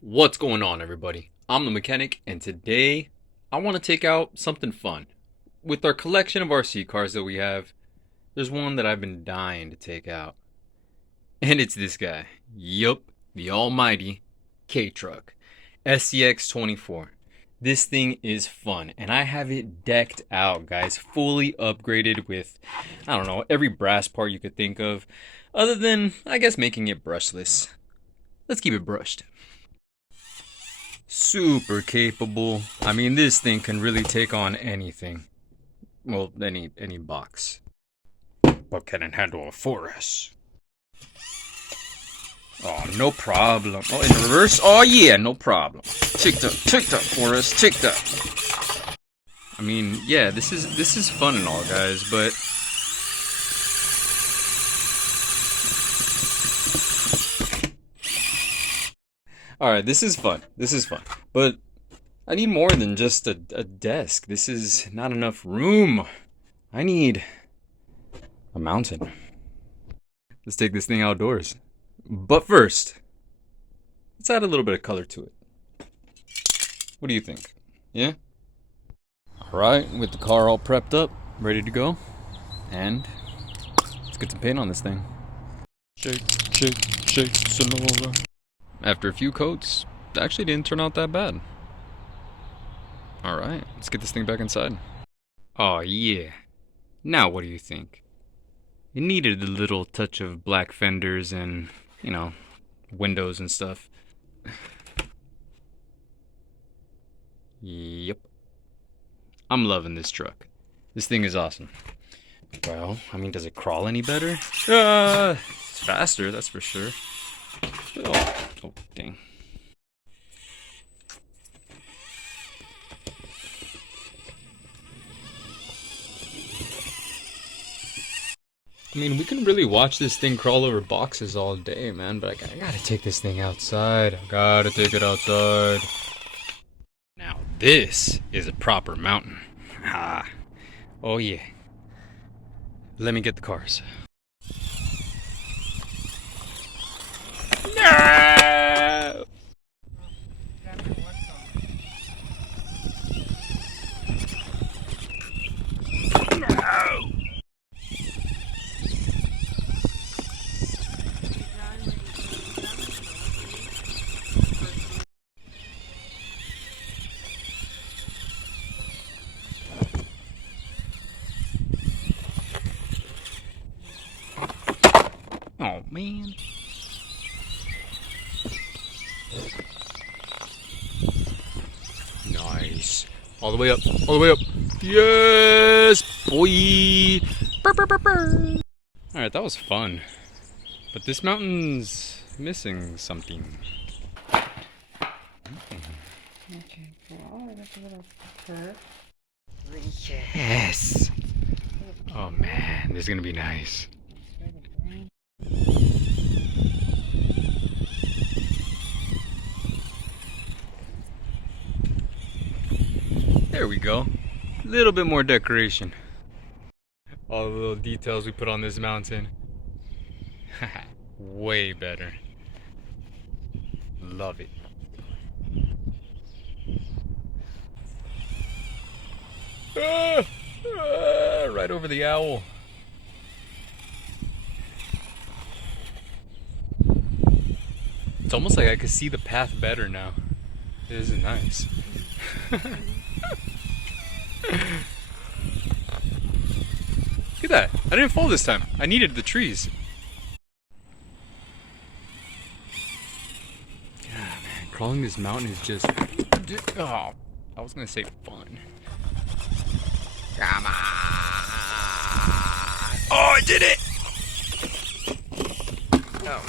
What's going on, everybody? I'm the mechanic, and today I want to take out something fun. With our collection of RC cars that we have, there's one that I've been dying to take out. And it's this guy. Yup, the almighty Kai Truck. SCX24. This thing is fun, and I have it decked out, guys. Fully upgraded with, I don't know, every brass part you could think of. Other than, I guess, making it brushless. Let's keep it brushed. Super capable. I mean, this thing can really take on anything. Well, any box. But can it handle a 4S? Oh, no problem. Oh, in reverse? Oh, yeah, no problem. Tick that, 4S, tick that. I mean, yeah, this is fun and all, guys, but alright, this is fun. This is fun. But I need more than just a desk. This is not enough room. I need a mountain. Let's take this thing outdoors. But first, let's add a little bit of color to it. What do you think? Yeah? Alright, with the car all prepped up, ready to go. And let's get some paint on this thing. Shake, shake, shake, Sonora. After a few coats, it actually didn't turn out that bad. Alright, let's get this thing back inside. Oh yeah. Now what do you think? It needed a little touch of black fenders and, you know, windows and stuff. Yep. I'm loving this truck. This thing is awesome. Well, I mean, does it crawl any better? It's faster, that's for sure. Oh, dang. I mean, we can really watch this thing crawl over boxes all day, man, but I gotta take this thing outside. I gotta take it outside. Now, this is a proper mountain. Ah. Oh, yeah. Let me get the cars. No! No! Oh, man. Nice. All the way up. All the way up. Yes, boy. Burr, burr, burr, burr. All right, that was fun. But this mountain's missing something. Okay, well, that's a little curve. Yes. Oh man, this is gonna be nice. There we go. A little bit more decoration. All the little details we put on this mountain. Way better. Love it. Right over the owl. It's almost like I could see the path better now. This is nice. Look at that. I didn't fall this time. I needed the trees. Yeah, man. Crawling this mountain is just... Oh, I was going to say fun. Come on. Oh, I did it! Oh.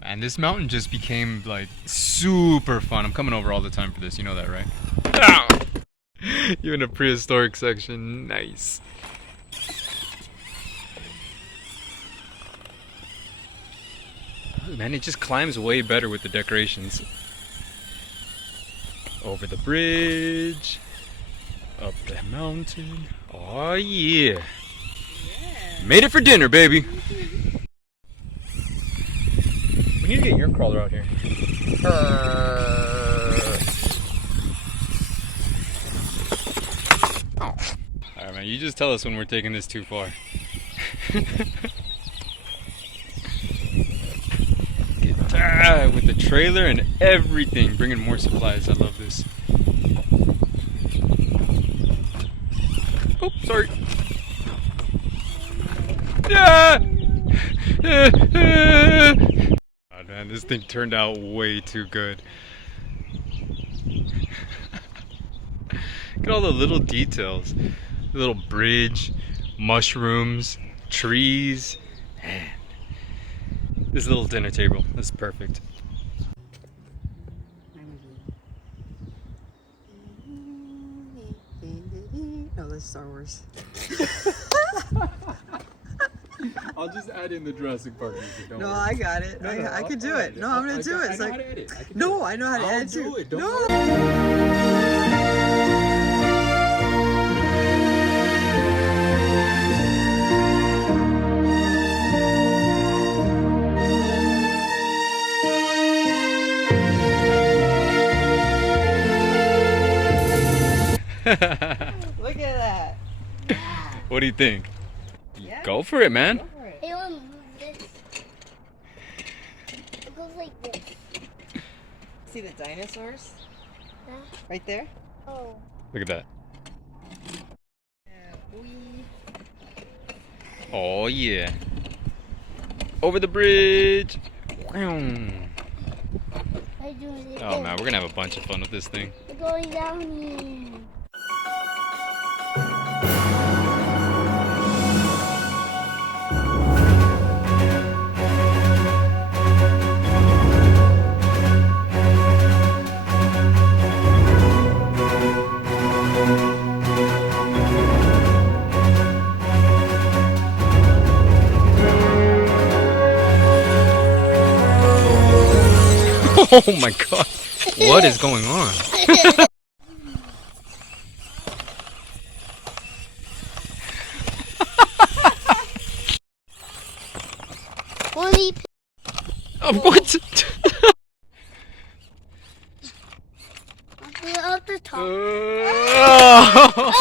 Man, this mountain just became, like, super fun. I'm coming over all the time for this. You know that, right? Ow! You're in a prehistoric section. Nice. Oh, man, it just climbs way better with the decorations. Over the bridge. Up the mountain. Oh, yeah. Made it for dinner, baby. We need to get your crawler out here. You just tell us when we're taking this too far. With the trailer and everything, bringing more supplies. I love this. Oh, sorry. Yeah. Oh, man, this thing turned out way too good. Look at all the little details. The little bridge, mushrooms, trees. Man. This little dinner table is perfect. No, that's Star Wars. I'll just add in the Jurassic Park music. No, I got it. I could do it. No, I'm gonna do it. It's like, no, I know how to edit too. No. Look at that. What do you think? Yeah. Go for it, man. Go for it. I want to move this. It goes like this. See the dinosaurs? Huh? Right there? Oh. Look at that. Yeah, boy. Oh yeah. Over the bridge. Oh man, I'm doing it. we're gonna have a bunch of fun with this thing. We're going down here. Oh my god. What is going on? Only What? up the top. Oh.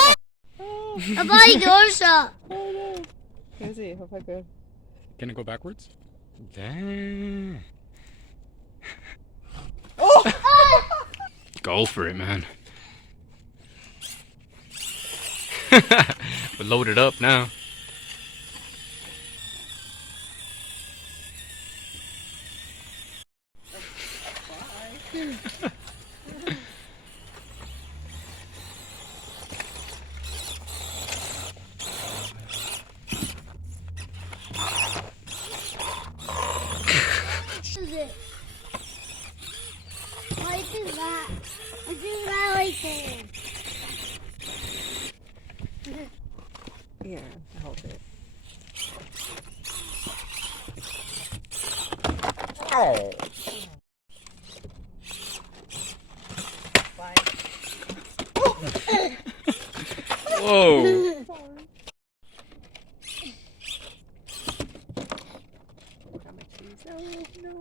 A body door shot. Can see? Hope I could. Can it go backwards? Dang. Oh! Go for it, man. We're loaded up now. Why do that? I do that right there. Yeah, hold it. Oh. Bye. Whoa. Got my cheese. Oh, no.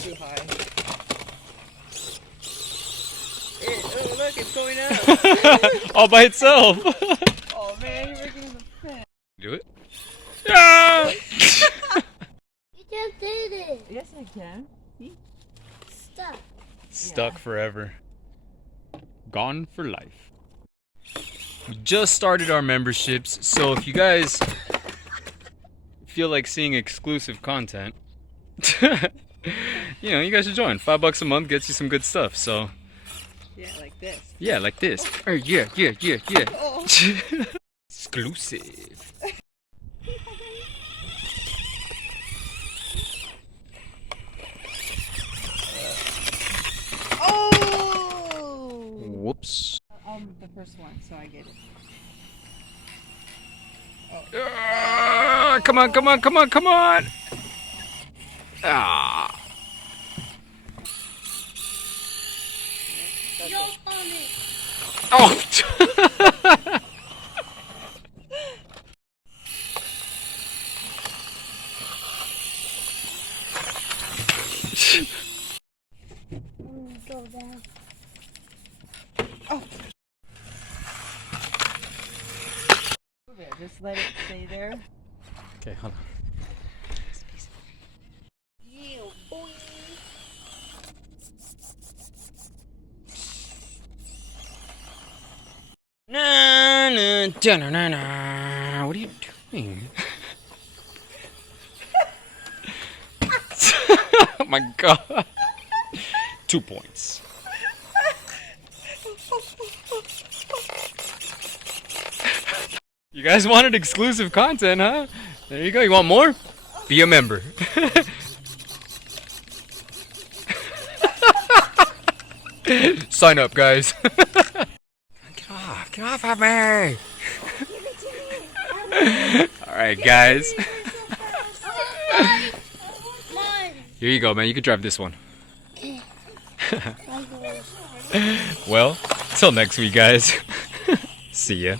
Too high. Oh, look, it's going up. All by itself. Oh, man, you're making the fin. Do it. Yeah. You just did it. Yes, I can. See? Stop. Stuck forever. Gone for life. We just started our memberships, so if you guys feel like seeing exclusive content, you guys should join. $5 a month gets you some good stuff. So Yeah, like this. yeah, like this. Yeah. Oh. Exclusive. Oh! Whoops. I'm the first one, so I get it. Come on. Ah. Jump on it. Oh. Stay there. Okay, hold on. Yeah, boy. Na, na, da, na, na, na. What are you doing? Oh my god. 2 points. You guys wanted exclusive content, huh? There you go. You want more? Be a member. Sign up, guys. Get off of me. Alright, guys. Here you go, man. You can drive this one. Well, till next week, guys. See ya.